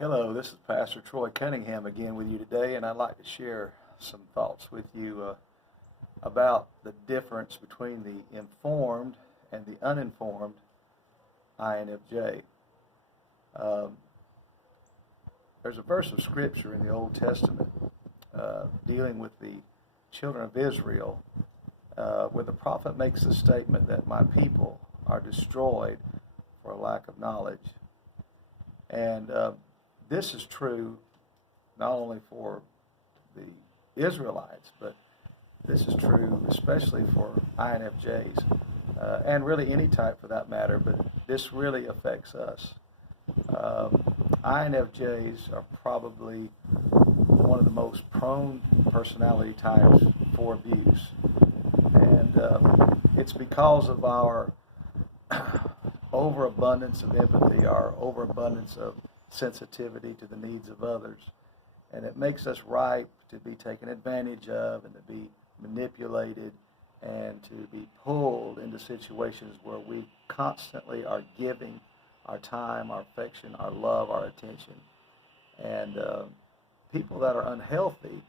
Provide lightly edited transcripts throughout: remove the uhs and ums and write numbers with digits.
Hello, this is Pastor Troy Cunningham again with you today, and I'd like to share some thoughts with you about the difference between the informed and the uninformed INFJ. Um, there's a verse of Scripture in the Old Testament dealing with the children of Israel where the prophet makes the statement that my people are destroyed for a lack of knowledge. And this is true not only for the Israelites, but this is true especially for INFJs, and really any type for that matter, but this really affects us. INFJs are probably one of the most prone personality types for abuse. And it's because of our overabundance of empathy, our overabundance of sensitivity to the needs of others. And it makes us ripe to be taken advantage of and to be manipulated and to be pulled into situations where we constantly are giving our time, our affection, our love, our attention. And people that are unhealthy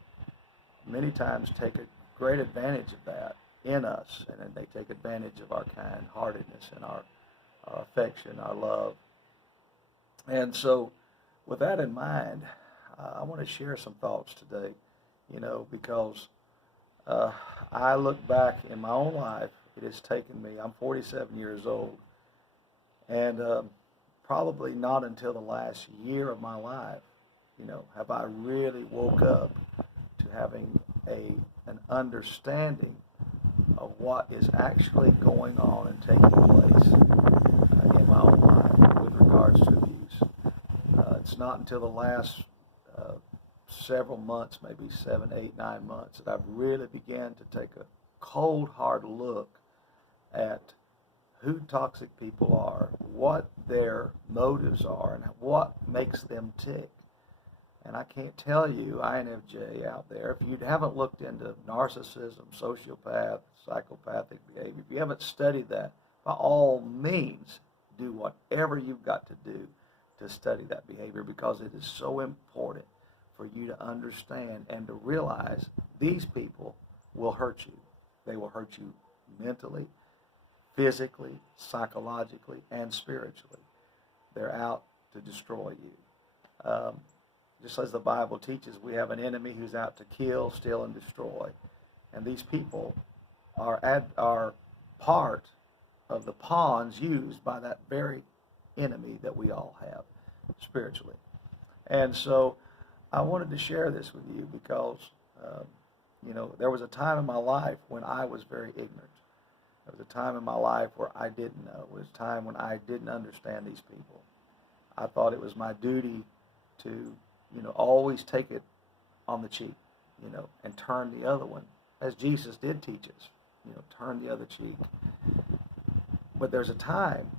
many times take a great advantage of that in us, and then they take advantage of our kind-heartedness and our affection, our love. And so with that in mind, I want to share some thoughts today, because I look back in my own life. It has taken me, I'm 47 years old, and probably not until the last year of my life, have I really woke up to having an understanding of what is actually going on and taking place in my own life with regards to abuse. It's not until the last several months, maybe 7, 8, 9 months, that I've really began to take a cold, hard look at who toxic people are, what their motives are, and what makes them tick. And I can't tell you, INFJ out there, if you haven't looked into narcissism, sociopath, psychopathic behavior, if you haven't studied that, by all means, do whatever you've got to do to study that behavior, because it is so important for you to understand and to realize these people will hurt you. They will hurt you mentally, physically, psychologically, and spiritually. They're out to destroy you. Just as the Bible teaches, we have an enemy who's out to kill, steal, and destroy. And these people are part of the pawns used by that very enemy that we all have spiritually. And so I wanted to share this with you because, there was a time in my life when I was very ignorant. There was a time in my life where I didn't know. It was a time when I didn't understand these people. I thought it was my duty to always take it on the cheek, and turn the other one, as Jesus did teach us, turn the other cheek. But there's a time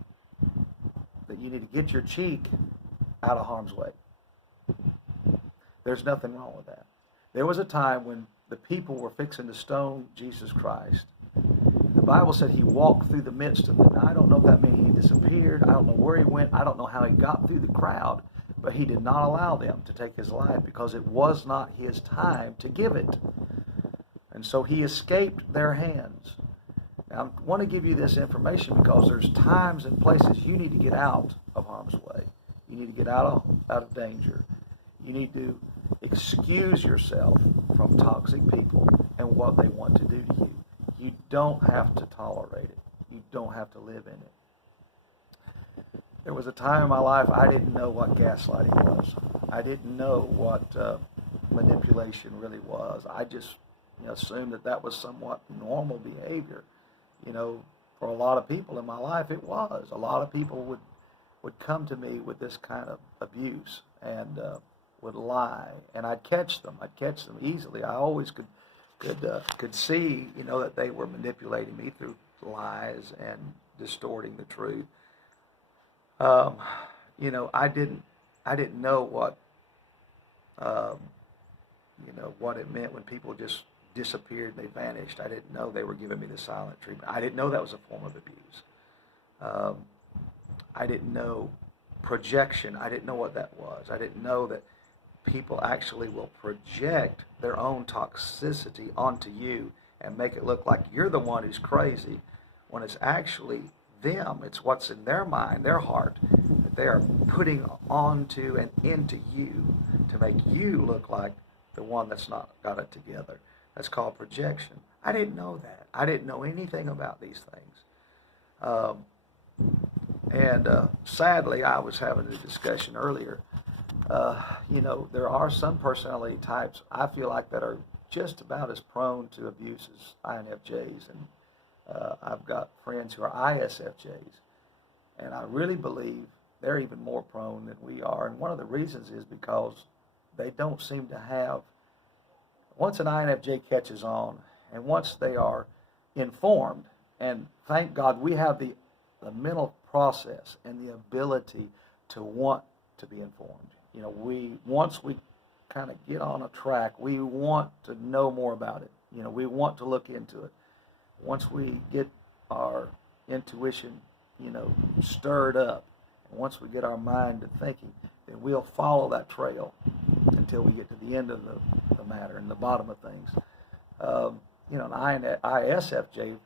that you need to get your cheek out of harm's way. There's nothing wrong with that. There was a time when the people were fixing to stone Jesus Christ. The Bible said he walked through the midst of them. Now, I don't know if that means he disappeared. I don't know where he went. I don't know how he got through the crowd. But he did not allow them to take his life because it was not his time to give it. And so he escaped their hands. Now, I want to give you this information because there's times and places you need to get out of harm's way. You need to get out of danger. You need to excuse yourself from toxic people and what they want to do to you. You don't have to tolerate it. You don't have to live in it. There was a time in my life I didn't know what gaslighting was. I didn't know what manipulation really was. I just assumed that was somewhat normal behavior. For a lot of people in my life, it was. A lot of people would come to me with this kind of abuse and would lie, and I'd catch them. I'd catch them easily. I always could see that they were manipulating me through lies and distorting the truth. I didn't know what what it meant when people just disappeared and they vanished. I didn't know they were giving me the silent treatment. I didn't know that was a form of abuse. I didn't know projection. I didn't know what that was. I didn't know that people actually will project their own toxicity onto you and make it look like you're the one who's crazy, when it's actually them. It's what's in their mind, their heart, that they are putting onto and into you to make you look like the one that's not got it together. That's called projection. I didn't know that. I didn't know anything about these things. Sadly, I was having a discussion earlier. There are some personality types I feel like that are just about as prone to abuse as INFJs, and I've got friends who are ISFJs, and I really believe they're even more prone than we are. And one of the reasons is because they don't seem to have, once an INFJ catches on, and once they are informed, and thank God we have the mental process and the ability to want to be informed. Once we kind of get on a track, we want to know more about it. We want to look into it. Once we get our intuition, stirred up, and once we get our mind to thinking, then we'll follow that trail until we get to the end of the matter and the bottom of things. An ISFJ,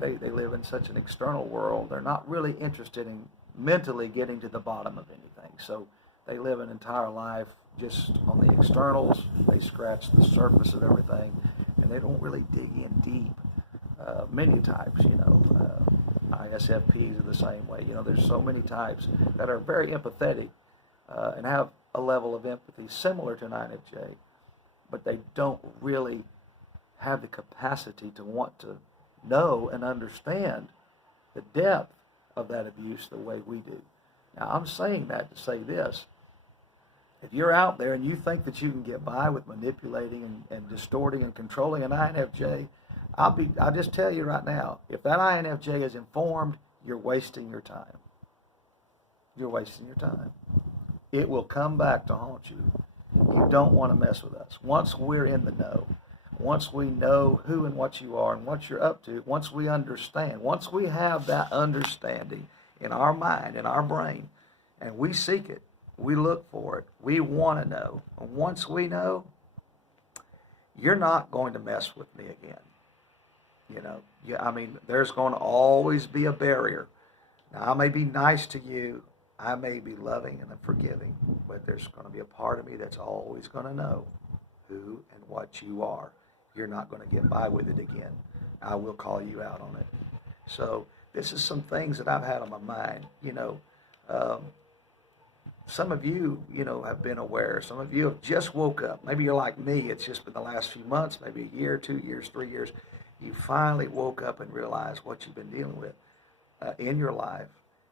they live in such an external world. They're not really interested in mentally getting to the bottom of anything. So they live an entire life just on the externals. They scratch the surface of everything, and they don't really dig in deep. Many types, ISFPs are the same way. There's so many types that are very empathetic and have a level of empathy similar to an INFJ, but they don't really have the capacity to want to know and understand the depth of that abuse the way we do. Now, I'm saying that to say this. If you're out there and you think that you can get by with manipulating and distorting and controlling an INFJ, I'll just tell you right now, if that INFJ is informed, you're wasting your time. You're wasting your time. It will come back to haunt you. You don't want to mess with us. Once we're in the know, once we know who and what you are and what you're up to, once we understand, once we have that understanding in our mind, in our brain, and we seek it, we look for it, we want to know. And once we know, you're not going to mess with me again. There's going to always be a barrier. Now, I may be nice to you, I may be loving and forgiving, but there's going to be a part of me that's always going to know who and what you are. You're not going to get by with it again. I will call you out on it. So this is some things that I've had on my mind. Some of you, have been aware. Some of you have just woke up. Maybe you're like me. It's just been the last few months, maybe a year, 2 years, 3 years. You finally woke up and realized what you've been dealing with in your life.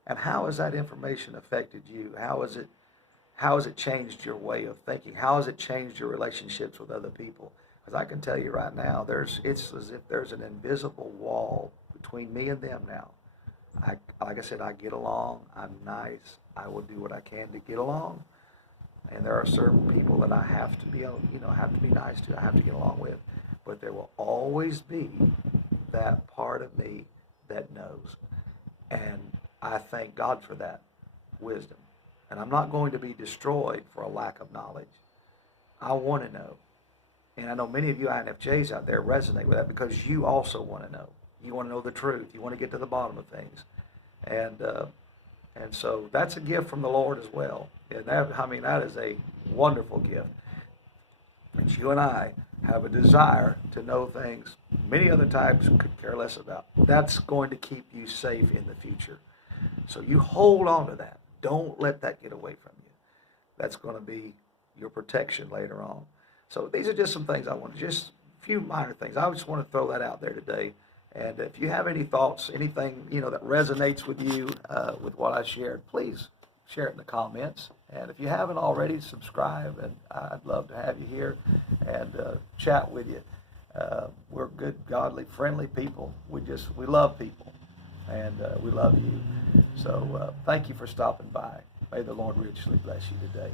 And how has that information affected you? How has it changed your way of thinking? How has it changed your relationships with other people? Because I can tell you right now, it's as if there's an invisible wall between me and them now. Like I said, I get along. I'm nice. I will do what I can to get along. And there are certain people that I have to be, nice to. I have to get along with. But there will always be that part of me that knows. And I thank God for that wisdom. And I'm not going to be destroyed for a lack of knowledge. I want to know. And I know many of you INFJs out there resonate with that because you also want to know. You want to know the truth. You want to get to the bottom of things. And so that's a gift from the Lord as well. And that is a wonderful gift. And you and I have a desire to know things many other types could care less about. That's going to keep you safe in the future. So you hold on to that. Don't let that get away from you. That's going to be your protection later on. So these are just some things just a few minor things. I just want to throw that out there today. And if you have any thoughts, anything, that resonates with you, with what I shared, please share it in the comments. And if you haven't already, subscribe, and I'd love to have you here and chat with you. We're good, godly, friendly people. We love people, and we love you. So thank you for stopping by. May the Lord richly bless you today.